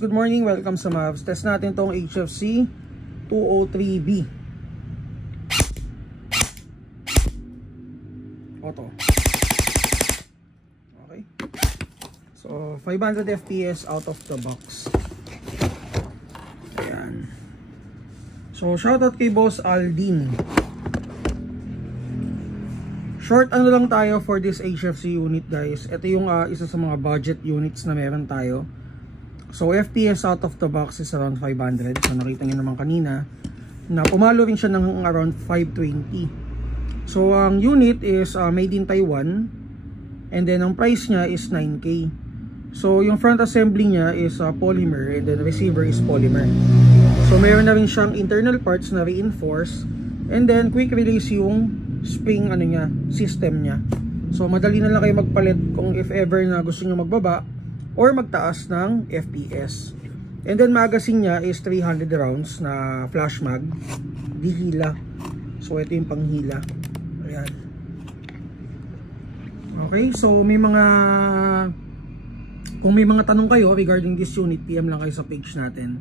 Good morning, welcome sa Mavs. Test natin tong HFC 203B Auto. Okay. So 500 FPS out of the box. Ayan. So shoutout kay Boss Aldin. Short ano lang tayo for this HFC unit, guys. Ito yung isa sa mga budget units na meron tayo. So FPS out of the box is around 500. So nakita nyo naman kanina na pumalo rin siya ng around 520. So ang unit is made in Taiwan, and then ang price niya is 9K. So yung front assembly niya is polymer, and then receiver is polymer. So meron na rin siyang internal parts na reinforce, and then quick release yung spring ano niya, system niya. So madali na lang kayo magpalit kung if ever na gusto niyo magbaba or magtaas ng FPS. And then magazine niya is 300 rounds na flash mag, di hila. So ito yung panghila. Ayan. Okay, so kung may mga tanong kayo regarding this unit, PM lang kayo sa page natin.